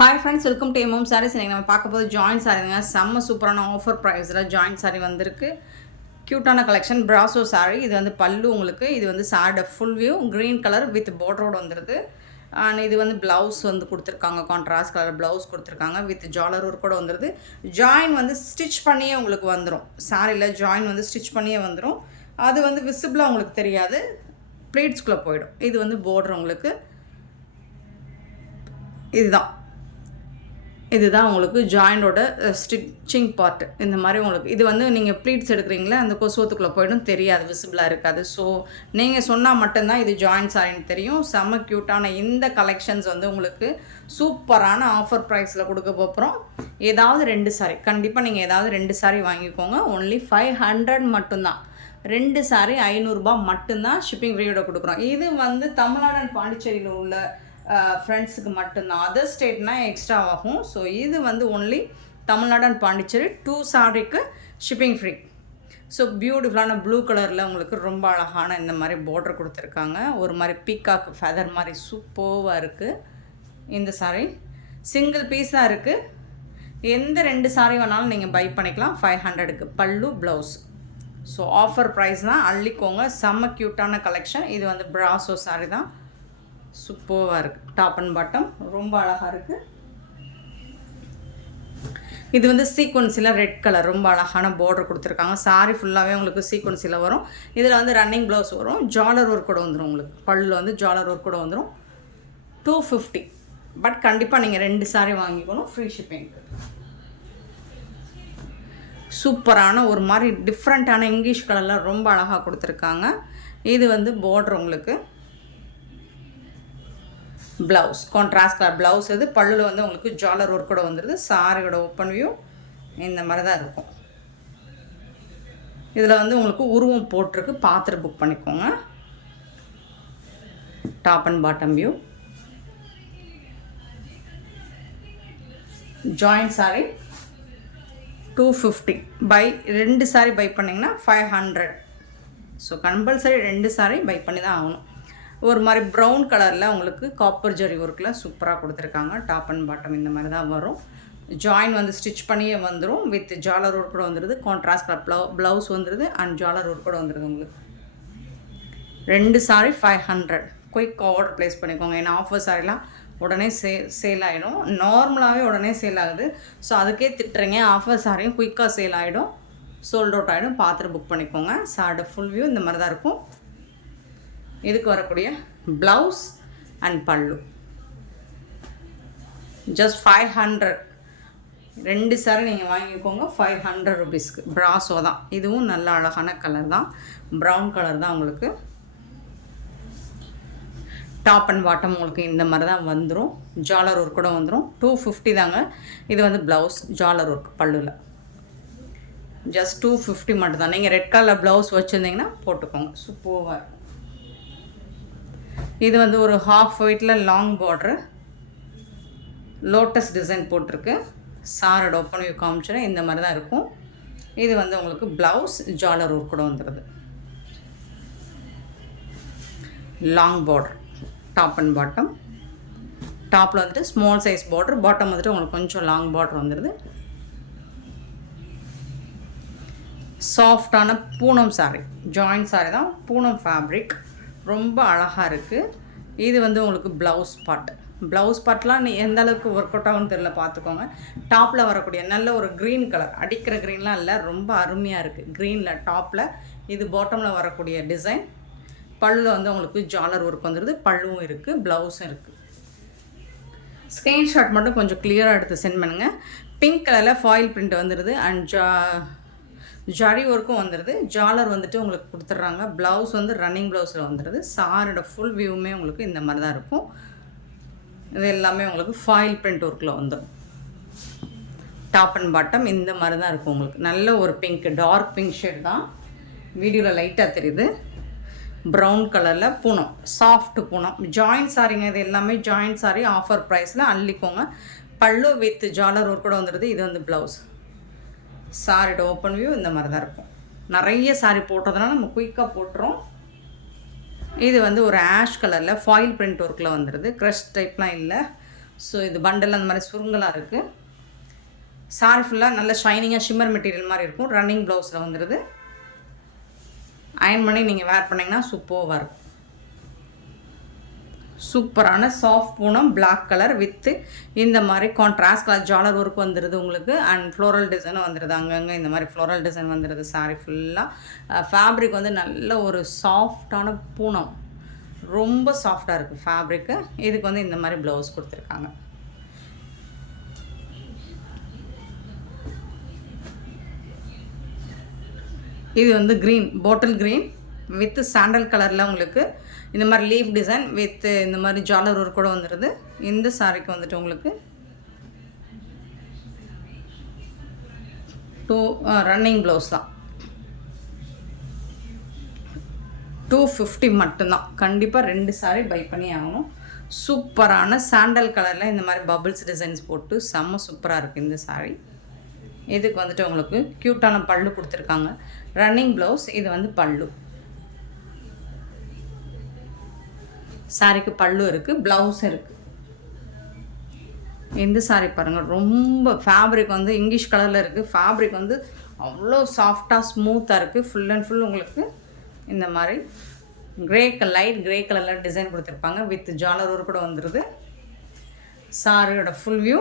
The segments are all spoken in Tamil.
Hi friends, welcome to MM sarees. இன்றைக்கி நம்ம பார்க்க போது ஜாயின்ட் சாரீங்க. செம்ம சூப்பரான ஆஃபர் ப்ரைஸில் ஜாயின்ட் சாரீ வந்திருக்கு. க்யூட்டான கலெக்ஷன் பிராசோ சாரீ. இது வந்து பல்லு உங்களுக்கு. இது வந்து சாரோட full view green colour with பார்டரோடு வந்துடுது. அண்ட் இது வந்து ப்ளவுஸ் வந்து கொடுத்துருக்காங்க. கான்ட்ராஸ்ட் கலர் ப்ளவுஸ் கொடுத்துருக்காங்க வித் ஜாலர் ஒர்க் கூட வந்துடுது. ஜாயின் வந்து ஸ்டிச் பண்ணியே உங்களுக்கு வந்துடும். சாரியில் ஜாயின் வந்து ஸ்டிச் பண்ணியே வந்துடும். அது வந்து விசிபிளாக உங்களுக்கு தெரியாது, ப்ளீட்ஸ்குள்ளே போயிடும். இது வந்து பார்டர் உங்களுக்கு. இதுதான் உங்களுக்கு ஜாயிண்டோட ஸ்டிச்சிங் பார்ட். இந்த மாதிரி உங்களுக்கு இது வந்து நீங்கள் ப்ளீட்ஸ் எடுக்கிறீங்களா, அந்த கொசுவத்துக்குள்ளே போய்டும், தெரியாது, விசிபிளாக இருக்காது. ஸோ நீங்கள் சொன்னால் மட்டும்தான் இது ஜாயிண்ட் சாரின்னு தெரியும். செம்ம க்யூட்டான இந்த கலெக்ஷன்ஸ் வந்து உங்களுக்கு சூப்பரான ஆஃபர் ப்ரைஸில் கொடுக்க போகிறோம். ஏதாவது 2 சாரி கண்டிப்பாக நீங்கள் ஏதாவது 2 சாரி வாங்கிக்கோங்க. ஒன்லி 500 மட்டும்தான். 2 சாரி 500 மட்டும்தான் ஷிப்பிங் ஃப்ரீயோட கொடுக்குறோம். இது வந்து தமிழ்நாடு அண்ட் பாண்டிச்சேரியில் உள்ள ஃப்ரெண்ட்ஸுக்கு மட்டும்தான். அதர் ஸ்டேட்னால் எக்ஸ்ட்ரா ஆகும். ஸோ இது வந்து ஒன்லி தமிழ்நாடு அண்ட் பாண்டிச்சேரி 2 சாரிக்கு ஷிப்பிங் ஃப்ரீ. ஸோ பியூட்டிஃபுல்லான ப்ளூ கலரில் உங்களுக்கு ரொம்ப அழகான இந்த மாதிரி பார்டர் கொடுத்துருக்காங்க. ஒரு மாதிரி பீகாக் ஃபெதர் மாதிரி சூப்பராக இருக்குது. இந்த சாரி சிங்கிள் பீஸாக இருக்குது. எந்த 2 சாரி வேணாலும் நீங்கள் பை பண்ணிக்கலாம். 500க்கு பல்லு ப்ளவுஸ். ஸோ ஆஃபர் ப்ரைஸ் தான், அள்ளிக்கோங்க. செம்ம க்யூட்டான கலெக்ஷன். இது வந்து பிராசோ சாரி தான். சூப்பராக இருக்குது. டாப் அண்ட் பாட்டம் ரொம்ப அழகாக இருக்குது. இது வந்து சீக்வன்ஸில் ரெட் கலர் ரொம்ப அழகான பார்டர் கொடுத்துருக்காங்க. சாரி ஃபுல்லாகவே உங்களுக்கு சீக்வன்ஸில் வரும். இதில் வந்து ரன்னிங் ப்ளவுஸ் வரும். ஜாலர் ஒர்க் கூட வந்துடும் உங்களுக்கு. பல்லில் வந்து ஜாலர் ஒர்க் கூட வந்துடும். 250. பட் கண்டிப்பாக நீங்கள் 2 சாரி வாங்கிக்கணும், ஃப்ரீ ஷிப்பிங்க்கு. சூப்பரான ஒரு மாதிரி டிஃப்ரெண்ட்டான இங்கிலீஷ் கலரில் ரொம்ப அழகாக கொடுத்துருக்காங்க. இது வந்து பார்டர் உங்களுக்கு. Blouse contrast colour blouse. இது பல்லில் வந்து உங்களுக்கு ஜாலர் ஒர்க் கூட வந்துடுது. சாரியோட ஓப்பன் வியூ இந்த மாதிரி தான் இருக்கும். இதில் வந்து உங்களுக்கு உருவம் போட்டிருக்கு, பார்த்துட்டு புக் பண்ணிக்கோங்க. Top and bottom view. Joint sari 250. 2 sari buy பண்ணிங்கன்னா 500. ஸோ கம்பல்சரி 2 சாரி பை பண்ணி தான் ஆகணும். ஒரு மாதிரி ப்ரௌன் கலரில் உங்களுக்கு காப்பர் ஜரி ஒர்க்கில் சூப்பராக கொடுத்துருக்காங்க. டாப் அண்ட் பாட்டம் இந்த மாதிரி தான் வரும். ஜாயின் வந்து ஸ்டிச் பண்ணியே வந்துடும். வித் ஜாலர் ஒர்க் கூட வந்துடுது. கான்ட்ராஸ்ட் கலர் ப்ளவுஸ் வந்துடுது அண்ட் ஜாலர் ஒர்க் கூட வந்துடுது உங்களுக்கு. 2 சாரி 500. குயிக் ஆர்டர் ப்ளேஸ் பண்ணிக்கோங்க. ஏன்னா ஆஃபர் சாரிலாம் உடனே சேல் ஆகிடும். நார்மலாகவே உடனே சேல் ஆகுது. ஸோ அதுக்கே திட்டுறீங்க. ஆஃபர் சாரியும் குயிக்காக சேல் ஆகிடும், சோல்ட் அவுட் ஆகிடும். பார்த்துட்டு புக் பண்ணிக்கோங்க. சாரோட ஃபுல் வியூ இந்த மாதிரி தான் இருக்கும். இதுக்கு வரக்கூடிய ப்ளவுஸ் அண்ட் பல்லு ஜஸ்ட் 500. 2 சாரி நீங்கள் வாங்கிக்கோங்க 500 ருபீஸ்க்கு. பிராசோ தான். இதுவும் நல்ல அழகான கலர் தான். ப்ரௌன் கலர் தான் உங்களுக்கு. டாப் அண்ட் பாட்டம் உங்களுக்கு இந்த மாதிரி தான் வந்துடும். ஜாலர் ஒர்க் கூட வந்துடும். 250 தாங்க. இது வந்து ப்ளவுஸ் ஜாலர் ஒர்க் பல்லுவில். ஜஸ்ட் 250 மட்டும்தான். நீங்கள் ரெட் கலர் ப்ளவுஸ் வச்சுருந்தீங்கன்னா போட்டுக்கோங்க. சூப்பராக இருக்கும். இது வந்து ஒரு ஹாஃப் ஒயிட்டில் லாங் பார்டரு, லோட்டஸ் டிசைன் போட்டிருக்கு. சாரோட ஓப்பன் வியூ காமிச்சுன்னா இந்த மாதிரி தான் இருக்கும். இது வந்து உங்களுக்கு ப்ளவுஸ் ஜாலர் ஒர்க் கூட வந்துடுது. Long border top and bottom. டாப்பில் வந்துட்டு ஸ்மால் சைஸ் பார்டர், பாட்டம் வந்துட்டு உங்களுக்கு கொஞ்சம் லாங் பார்டர் வந்துடுது. சாஃப்டான பூனம் சாரி, ஜாயிண்ட் சாரி தான். பூனம் ஃபேப்ரிக் ரொம்ப அழகாக இருக்குது. இது வந்து உங்களுக்கு ப்ளவுஸ் பார்ட்லாம் நீ எந்த அளவுக்கு ஒர்க் அவுட் ஆகும்னு தெரியல, பார்த்துக்கோங்க. டாப்பில் வரக்கூடிய நல்ல ஒரு க்ரீன் கலர், அடிக்கிற க்ரீன்லாம் இல்லை, ரொம்ப அருமையாக இருக்குது க்ரீனில் டாப்பில். இது பாட்டமில் வரக்கூடிய டிசைன். பல்லில் வந்து உங்களுக்கு ஜாலர் ஒர்க் வந்துடுது. பல்லுவும் இருக்குது, ப்ளவுஸும் இருக்குது. ஸ்க்ரீன்ஷாட் மட்டும் கொஞ்சம் கிளியராக எடுத்து சென்ட் பண்ணுங்கள். பிங்க் கலரில் ஃபாயில் பிரிண்ட் வந்துடுது அண்ட் ஜரி ஒர்க்கும் வந்துடுது. ஜாலர் வந்துட்டு உங்களுக்கு கொடுத்துட்றாங்க. ப்ளவுஸ் வந்து ரன்னிங் ப்ளவுஸில் வந்துடுது. சாரோட ஃபுல் வியூவுமே உங்களுக்கு இந்த மாதிரி தான் இருக்கும். இது எல்லாமே உங்களுக்கு ஃபாயில் பிரிண்ட் ஒர்க்கில் வந்துடும். டாப் அண்ட் பாட்டம் இந்த மாதிரி தான் இருக்கும் உங்களுக்கு. நல்ல ஒரு பிங்க், டார்க் பிங்க் ஷேட் தான். வீடியோவில் லைட்டாக தெரியுது. ப்ரௌன் கலரில் பூனம், சாஃப்ட் பூனம். ஜாயிண்ட் சாரிங்க. இது எல்லாமே ஜாயிண்ட் சாரி. ஆஃபர் ப்ரைஸில் அள்ளிக்கோங்க. பல்லு வித் ஜாலர் ஒர்க் கூட வந்துடுது. இது வந்து ப்ளவுஸ். சாரியோட ஓப்பன் வியூ இந்த மாதிரி தான் இருக்கும். நிறைய சாரி போட்டதுனால நம்ம குயிக்காக போட்டுறோம். இது வந்து ஒரு ஆஷ் கலரில் ஃபாயில் பிரிண்ட் ஒர்க்கில் வந்துடுது. க்ரஷ் டைப்லாம் இல்லை, ஸோ இது பண்டல் அந்த மாதிரி சுருங்கலாக இருக்குது. சாரி ஃபுல்லாக நல்ல ஷைனிங்காக ஷிம்மர் மெட்டீரியல் மாதிரி இருக்கும். ரன்னிங் ப்ளவுஸில் வந்துடுது. அயன் பண்ணி நீங்கள் வேர் பண்ணிங்கன்னா சூப்பராக இருக்கும். சூப்பரான soft Poonam black colour with இந்த மாதிரி கான்ட்ராஸ்ட் கலர் ஜாலர் ஒர்க் வந்துடுது உங்களுக்கு. அண்ட் ஃப்ளோரல் டிசைனும் வந்துடுது. அங்கங்கே இந்த மாதிரி ஃப்ளோரல் டிசைன் வந்துடுது. சாரி ஃபுல்லாக ஃபேப்ரிக் வந்து நல்ல ஒரு சாஃப்டான பூனம், ரொம்ப சாஃப்டாக இருக்குது ஃபேப்ரிக்கு. இதுக்கு வந்து இந்த மாதிரி ப்ளவுஸ் கொடுத்துருக்காங்க. இது வந்து green, bottle green with sandal கலரில் உங்களுக்கு இந்த மாதிரி லீஃப் டிசைன் வித் இந்த மாதிரி ஜாலர் ஒர்க் கூட வந்துடுது. இந்த சாரிக்கு வந்துட்டு உங்களுக்கு ரன்னிங் ப்ளவுஸ் தான். 250 மட்டும்தான். கண்டிப்பாக 2 சாரி பை பண்ணி ஆகணும். சூப்பரான சாண்டல் கலரில் இந்த மாதிரி பபிள்ஸ் டிசைன்ஸ் போட்டு செம்ம சூப்பராக இருக்குது இந்த சாரி. இதுக்கு வந்துட்டு உங்களுக்கு க்யூட்டான பல்லு கொடுத்துருக்காங்க. Running blouse. இது வந்து பல்லு. சாரிக்கு பல்லு இருக்குது, ப்ளவுஸ் இருக்குது. இந்த சாரி பாருங்கள், ரொம்ப ஃபேப்ரிக் வந்து இங்கிலீஷ் கலரில் இருக்குது. ஃபேப்ரிக் வந்து அவ்வளோ சாஃப்டாக ஸ்மூத்தாக இருக்குது. ஃபுல் அண்ட் ஃபுல் உங்களுக்கு இந்த மாதிரி லைட் க்ரே கலரில் டிசைன் கொடுத்துருப்பாங்க. வித் ஜாலர் ஒர்க் கூட வந்துடுது. சாரியோட full view.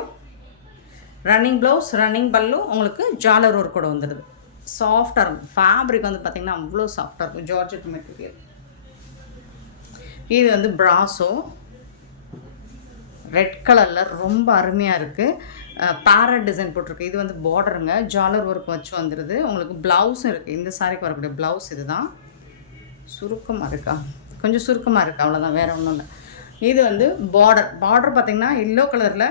Running blouse, running பல்லு, உங்களுக்கு ஜாலர் ஒர்க் கூட வந்துடுது. சாஃப்டாக இருக்கும். ஃபேப்ரிக் வந்து பார்த்திங்கன்னா அவ்வளோ சாஃப்டாக இருக்கும். Georgette material. இது வந்து ப்ராஸோ ரெட் கலரில் ரொம்ப அருமையாக இருக்குது. பேரட் டிசைன் போட்டிருக்கு. இது வந்து பார்டருங்க, ஜாலர் ஒர்க் வச்சு வந்துடுது. உங்களுக்கு ப்ளவுஸும் இருக்குது. இந்த சாரிக்கு வரக்கூடிய ப்ளவுஸ் இது தான். சுருக்கமாக இருக்கா, கொஞ்சம் சுருக்கமாக இருக்குது, அவ்வளோதான், வேறு ஒன்றும் இல்லை. இது வந்து பார்டர் பார்த்திங்கன்னா எல்லோ கலரில்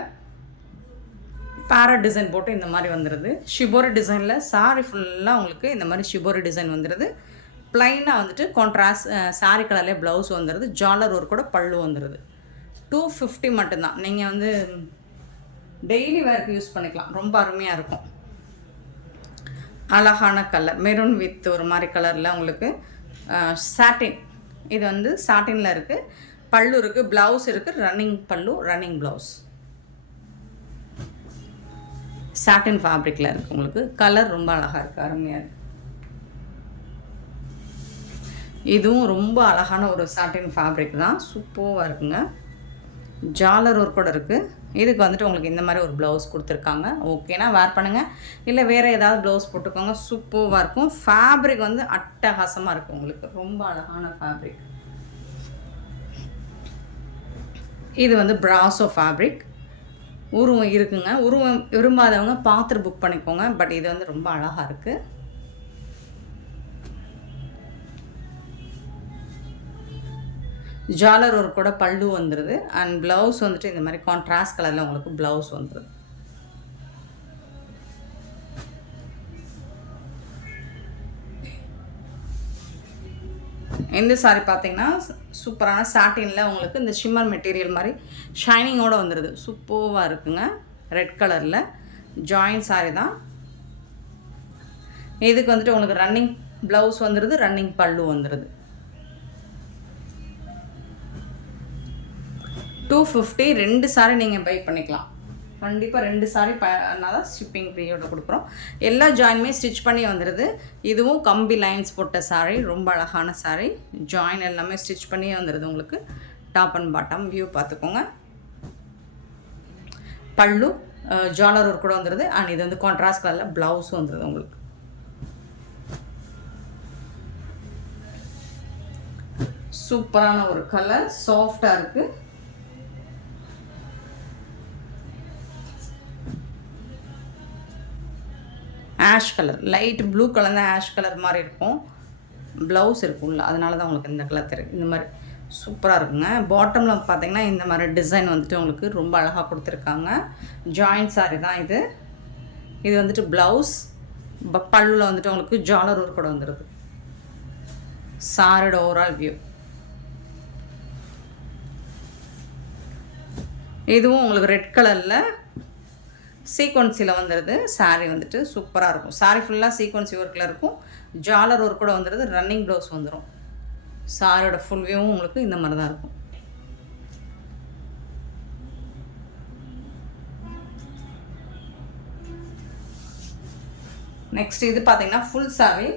பேரட் டிசைன் போட்டு இந்த மாதிரி வந்துடுது. ஷிபோரி டிசைனில் சாரி ஃபுல்லாக உங்களுக்கு இந்த மாதிரி ஷிபோரி டிசைன் வந்துடுது. ப்ளைனாக வந்துட்டு கான்ட்ராஸ்ட் சாரி கலர்லேயே ப்ளவுஸ் வந்துடுது. ஜாலர் ஒர்க் கூட பல்லு வந்துடுது. 250 மட்டும்தான். நீங்கள் வந்து டெய்லி வேர்க்கு யூஸ் பண்ணிக்கலாம். ரொம்ப அருமையாக இருக்கும். அழகான கலர் மெரூன் வித் ஒரு மாதிரி கலரில் உங்களுக்கு சாட்டின். இது வந்து சாட்டினில் இருக்குது. பல்லு இருக்குது, ப்ளவுஸ் இருக்குது. ரன்னிங் பல்லு, ரன்னிங் ப்ளவுஸ். சாட்டின் ஃபேப்ரிக்கில் இருக்குது. உங்களுக்கு கலர் ரொம்ப அழகாக இருக்குது, அருமையாக இருக்குது. இதுவும் ரொம்ப அழகான ஒரு சாட்டின் ஃபேப்ரிக் தான். சூப்பராக இருக்குங்க. ஜாலர் ஒர்க் கூட இருக்குது. இதுக்கு வந்துட்டு உங்களுக்கு இந்த மாதிரி ஒரு ப்ளவுஸ் கொடுத்துருக்காங்க. ஓகேனா வேர் பண்ணுங்கள். இல்லை வேறு ஏதாவது ப்ளவுஸ் போட்டுக்கோங்க. சூப்பராக இருக்கும். ஃபேப்ரிக் வந்து அட்டகாசமாக இருக்குது. உங்களுக்கு ரொம்ப அழகான ஃபேப்ரிக். இது வந்து ப்ராஸோ ஃபேப்ரிக். உருவம் இருக்குங்க. உருவம் விரும்பாதவங்க பார்த்து புக் பண்ணிக்கோங்க. பட் இது வந்து ரொம்ப அழகாக இருக்குது. ஜாலர் ஒர்க் கூட பல்லு வந்துடுது. அண்ட் ப்ளவுஸ் வந்துட்டு இந்த மாதிரி கான்ட்ராஸ்ட் கலரில் உங்களுக்கு ப்ளவுஸ் வந்துடுது. இந்த சாரி பார்த்தீங்கன்னா சூப்பரான சாட்டினில் உங்களுக்கு இந்த ஷிம்மர் மெட்டீரியல் மாதிரி ஷைனிங்கோடு வந்துடுது. சூப்பராக இருக்குங்க. ரெட் கலரில் ஜாயின் சாரி தான். இதுக்கு வந்துட்டு உங்களுக்கு ரன்னிங் ப்ளவுஸ் வந்துடுது, ரன்னிங் பல்லு வந்துடுது. 250. 2 சாரி நீங்கள் பை பண்ணிக்கலாம். கண்டிப்பாக 2 சாரி பண்ணால் தான் ஷிப்பிங் ஃப்ரீயோட கொடுக்குறோம். எல்லா ஜாயினுமே ஸ்டிச் பண்ணி வந்துடுது. இதுவும் கம்பி லைன்ஸ் போட்ட சாரி, ரொம்ப அழகான சாரி. ஜாயின் எல்லாமே ஸ்டிச் பண்ணி வந்துடுது. உங்களுக்கு டாப் அண்ட் பாட்டம் வியூ பார்த்துக்கோங்க. பல்லு ஜாலர் ஒர்க் கூட வந்துடுது. அண்ட் இது வந்து கான்ட்ராஸ்ட் கலரில் ப்ளவுஸும் வந்துடுது. உங்களுக்கு சூப்பரான ஒரு கலர், சாஃப்டாக இருக்குது. Ash colour, light blue colour தான், ஆஷ் கலர் மாதிரி இருக்கும். ப்ளவுஸ் இருக்கும்ல, அதனால தான் உங்களுக்கு இந்த கலர் தெரியும். இந்த மாதிரி சூப்பராக இருக்குங்க. பாட்டமில் பார்த்தீங்கன்னா இந்த மாதிரி டிசைன் வந்துட்டு உங்களுக்கு ரொம்ப அழகாக கொடுத்துருக்காங்க. ஜாயின் சாரி தான் இது. இது வந்துட்டு ப்ளவுஸ். பல்லுவில் வந்துட்டு உங்களுக்கு ஜாலர் ஒர்க் கூட வந்துடுது. சாரியோட ஓவரால் வியூ. இதுவும் உங்களுக்கு ரெட் கலரில் சீக்வன்சியில் வந்துடுது. சாரீ வந்துட்டு சூப்பராக இருக்கும். சாரீ ஃபுல்லாக சீக்வன்சி ஒர்க்கில் இருக்கும். ஜாலர் ஒர்க் கூட வந்துடுது. ரன்னிங் ப்ளவுஸ் வந்துடும். சாரியோட ஃபுல் வியூவும் உங்களுக்கு இந்த மாதிரி தான் இருக்கும். நெக்ஸ்ட் இது பார்த்தீங்கன்னா ஃபுல் சாரி.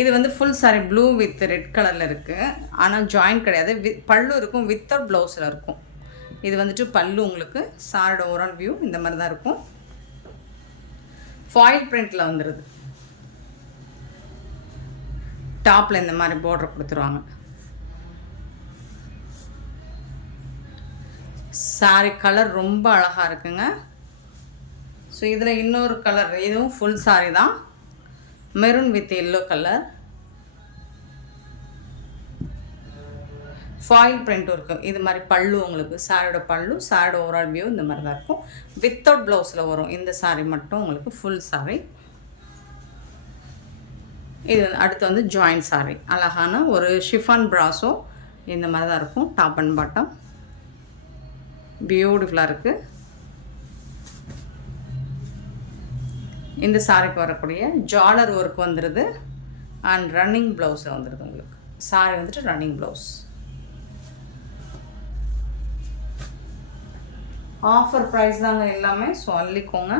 இது வந்து full sorry blue with red கலரில் இருக்குது. ஆனால் ஜாயின் கிடையாது. பல்லு இருக்கும், வித்தவுட் ப்ளவுஸில் இருக்கும். இது வந்துட்டு பல்லு உங்களுக்கு. சாரோட ஓவரால் வியூ இந்த மாதிரி தான் இருக்கும். ஃபாயில் பிரிண்டில் வந்துடுது. டாப்பில் இந்த மாதிரி பார்டர் கொடுத்துருவாங்க. சாரி கலர் ரொம்ப அழகாக இருக்குங்க. ஸோ இதில் இன்னொரு கலர், இதுவும் ஃபுல் சாரி தான், maroon with yellow colour. Foil பிரிண்ட்டும் இருக்குது. இது மாதிரி பல்லு உங்களுக்கு. சாரியோட பல்லு, சாரியோட ஓவரால் வியூ இந்த மாதிரி தான் இருக்கும். வித்தவுட் ப்ளவுஸில் வரும் இந்த சாரி மட்டும் உங்களுக்கு ஃபுல் சாரி. இது அடுத்து வந்து ஜாயின் சாரி. அழகான ஒரு ஷிஃபான் ப்ராஸோ இந்த மாதிரி தான் இருக்கும். டாப் அண்ட் பாட்டம் பியூட்டிஃபுல்லாக இருக்குது. இந்த சாரிக்கு வரக்கூடிய ஜாலர் ஒர்க் வந்துடுது அண்ட் ரன்னிங் ப்ளவுஸில் வந்துடுது உங்களுக்கு. சாரி வந்துட்டு ரன்னிங் ப்ளவுஸ். ஆஃபர் ப்ரைஸ் தாங்க எல்லாமே. ஸோ அள்ளிக்கோங்க.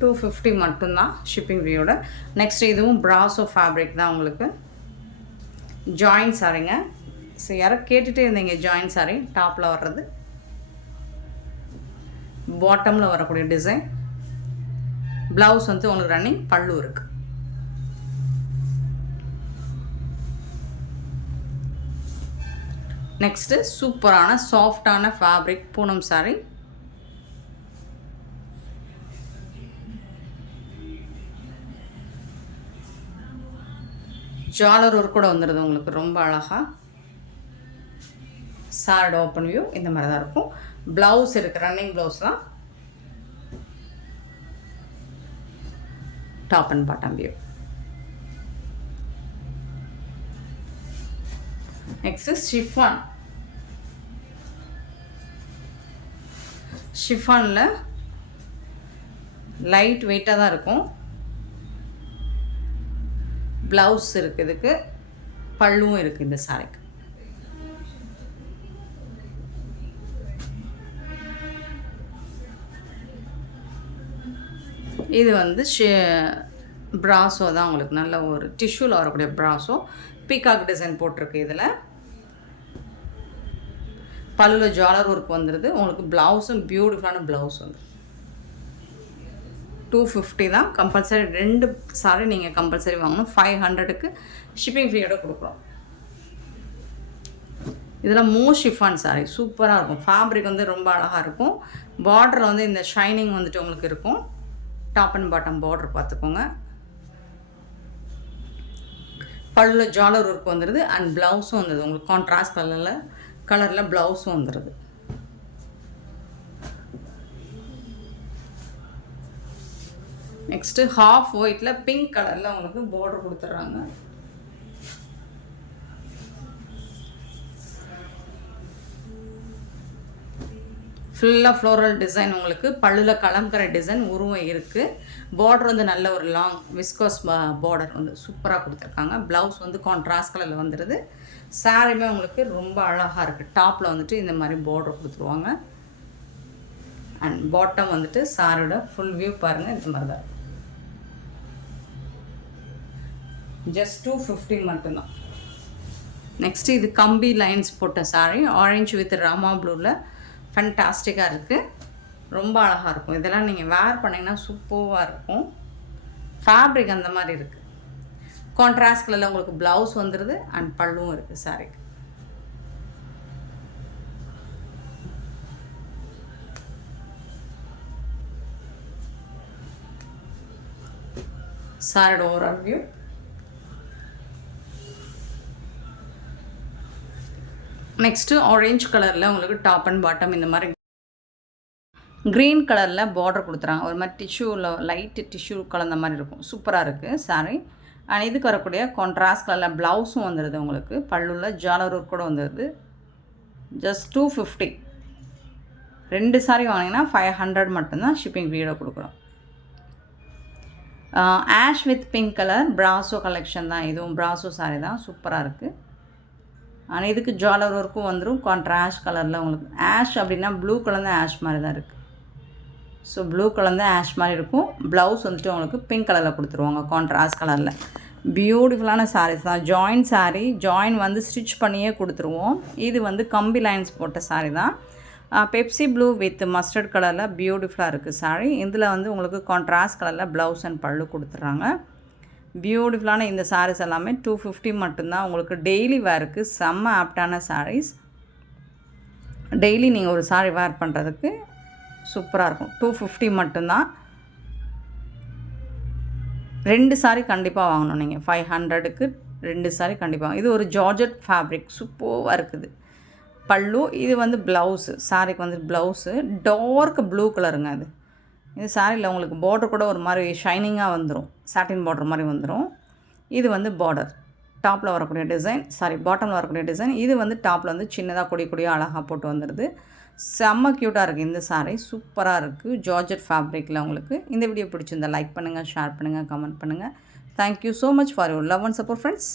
250 மட்டும்தான் ஷிப்பிங் ஃப்ரீயோட. நெக்ஸ்ட் இதுவும் ப்ராஸோ ஃபேப்ரிக் தான் உங்களுக்கு. ஜாயின் சாரிங்க. ஸோ யாரோ கேட்டுகிட்டே இருந்தீங்க ஜாயின் சாரி. டாப்பில் வர்றது, பாட்டமில் வரக்கூடிய டிசைன். ப்ளவுஸ் வந்து உங்களுக்கு ரன்னிங், பல்லு இருக்குது. நெக்ஸ்ட்டு சூப்பரான சாஃப்டான ஃபேப்ரிக் பூனம் சாரி. ஜாலர் ஒர்க் கூட வந்துடுது உங்களுக்கு ரொம்ப அழகாக. சாரோட ஓப்பன் வியூ இந்த மாதிரி தான் இருக்கும். ப்ளவுஸ் இருக்குது, ரன்னிங் ப்ளவுஸ் தான். Top and bottom view. Next chiffon. ஷிஃபானில் லைட் வெயிட்டாக தான் இருக்கும். ப்ளவுஸ் இருக்குது, இதுக்கு பல்லுவும் இருக்குது இந்த சாரிக்கு. இது வந்து ப்ராஸோ தான் உங்களுக்கு. நல்ல ஒரு டிஷ்யூவில் வரக்கூடிய ப்ராஸோ. பீகாக் டிசைன் போட்டிருக்கு இதில். பல்லுவில் ஜாலர் ஒர்க் வந்துடுது உங்களுக்கு. ப்ளவுஸும் பியூட்டிஃபுல்லான ப்ளவுஸ் வந்து 250 தான் கம்பல்சரி. 2 சாரி நீங்கள் கம்பல்சரி வாங்கணும். 500க்கு ஷிப்பிங் ஃப்ரீயோட கொடுக்குறோம். இதில் ஷிஃபான் சாரி சூப்பராக இருக்கும். ஃபேப்ரிக் வந்து ரொம்ப அழகாக இருக்கும். பார்டரில் வந்து இந்த ஷைனிங் வந்துட்டு உங்களுக்கு இருக்கும். டாப் அண்ட் பாட்டம் பார்டர் பார்த்துக்கோங்க. பல்லுவில் ஜாலர் ஒர்க் வந்துடுது அண்ட் ப்ளவுஸும் வந்துடுது உங்களுக்கு. கான்ட்ராஸ்ட் கலரில் ப்ளவுஸும் வந்துடுது. நெக்ஸ்ட்டு ஹாஃப் ஒயிட்டில் பிங்க் கலரில் உங்களுக்கு பார்டர் கொடுத்துட்றாங்க. ஃபுல்லாக ஃப்ளோரல் டிசைன் உங்களுக்கு. பல்லுவில் கலம்கரை டிசைன் உருவம் இருக்குது. பார்டர் வந்து நல்ல ஒரு லாங் விஸ்கோஸ் பார்டர் வந்து சூப்பராக கொடுத்துருக்காங்க. ப்ளவுஸ் வந்து கான்ட்ராஸ்ட் கலரில் வந்துடுது. சாரியுமே உங்களுக்கு ரொம்ப அழகாக இருக்குது. டாப்பில் வந்துட்டு இந்த மாதிரி பார்டர் கொடுத்துருவாங்க. அண்ட் பாட்டம் வந்துட்டு சாரியோட ஃபுல் வியூ பாருங்கள் இந்த மாதிரி தான். ஜஸ்ட் 250 மட்டும்தான். நெக்ஸ்ட்டு இது கம்பி லைன்ஸ் போட்ட சாரி. ஆரஞ்சு வித் ராமா ப்ளூவில் ஃபேன்டாஸ்டிக்காக இருக்குது. ரொம்ப அழகாக இருக்கும். இதெல்லாம் நீங்கள் வேர் பண்ணிங்கன்னா சூப்பராக இருக்கும். ஃபேப்ரிக் அந்த மாதிரி இருக்குது. கான்ட்ராஸ்ட் கலரில் உங்களுக்கு ப்ளவுஸ் வந்துடுது அண்ட் பல்லுவும் இருக்குது சாரிக்கு. சாரியோட ஓவரால் வியூ. நெக்ஸ்ட்டு ஆரஞ்சு கலரில் உங்களுக்கு டாப் அண்ட் பாட்டம் இந்த மாதிரி க்ரீன் கலரில் பார்டர் கொடுத்துறாங்க. ஒரு மாதிரி டிஷ்யூவில் லைட்டு டிஷ்யூ கலந்த மாதிரி இருக்கும். சூப்பராக இருக்குது சாரி. அண்ட் இதுக்கு வரக்கூடிய கான்ட்ராஸ்ட் கலரில் ப்ளவுஸும் வந்துடுது உங்களுக்கு. பல்லுவில் ஜாலர் ஒர்க் கூட வந்துடுது. ஜஸ்ட் 250. 2 சாரி வாங்கினீங்கன்னா 500 மட்டும்தான் ஷிப்பிங் ஃப்ரீயோட கொடுக்குறோம். Ash with pink colour ப்ராஸோ collection தான். இதுவும் ப்ராஸோ சாரி தான். சூப்பராக இருக்குது. ஆனால் இதுக்கு ஜாலர் ஒர்க்கும் வந்துடும் ஆஷ் கலரில் உங்களுக்கு. ஆஷ் அப்படின்னா ப்ளூ கலர் தான் ஆஷ் மாதிரி தான் இருக்குது. ஸோ ப்ளூ கலர் தான் ஆஷ் மாதிரி இருக்கும். ப்ளவுஸ் வந்துட்டு உங்களுக்கு பிங்க் கலரில் கொடுத்துருவாங்க கான்ட்ராஸ்ட் கலரில். பியூட்டிஃபுல்லான சாரீஸ் தான். ஜாயின் சாரீ, ஜாயின் வந்து ஸ்டிச் பண்ணியே கொடுத்துருவோம். இது வந்து கம்பி லைன்ஸ் போட்ட சாரீ தான். பெப்சி ப்ளூ வித் மஸ்டர்ட் கலரில் பியூட்டிஃபுல்லாக இருக்குது சாரீ. இதில் வந்து உங்களுக்கு கான்ட்ராஸ்ட் கலரில் ப்ளவுஸ் அண்ட் பல்லு கொடுத்துட்றாங்க. பியூட்டிஃபுல்லான இந்த சாரீஸ் எல்லாமே 250 மட்டும்தான். உங்களுக்கு டெய்லி வேருக்கு செம்ம ஆப்டான சாரீஸ். டெய்லி நீங்கள் ஒரு சாரீ வேர் பண்ணுறதுக்கு சூப்பராக இருக்கும். 250 மட்டும்தான். 2 சாரீ கண்டிப்பாக வாங்கணும் நீங்கள். 500க்கு 2 சாரீ கண்டிப்பாக. இது ஒரு ஜார்ஜெட் ஃபேப்ரிக் சூப்பராக இருக்குது. பல்லு இது வந்து ப்ளவுஸு. சாரீக்கு வந்து ப்ளவுஸு டார்க் ப்ளூ கலருங்க. அது இந்த சாரியில் உங்களுக்கு பார்டர் கூட ஒரு மாதிரி ஷைனிங்காக வந்துடும். சாட்டின் பார்டர் மாதிரி வந்துடும். இது வந்து பார்டர் டாப்பில் வரக்கூடிய டிசைன், பாட்டமில் வரக்கூடிய டிசைன். இது வந்து டாப்பில் வந்து சின்னதாக கொடியாக அழகாக போட்டு வந்துடுது. செம்ம க்யூட்டாக இருக்குது இந்த சாரீ. சூப்பராக இருக்குது. ஜார்ஜெட் ஃபேப்ரிக்கில் உங்களுக்கு. இந்த வீடியோ பிடிச்சிருந்தா லைக் பண்ணுங்கள், ஷேர் பண்ணுங்கள், கமெண்ட் பண்ணுங்கள். Thank you so much for your love and support friends.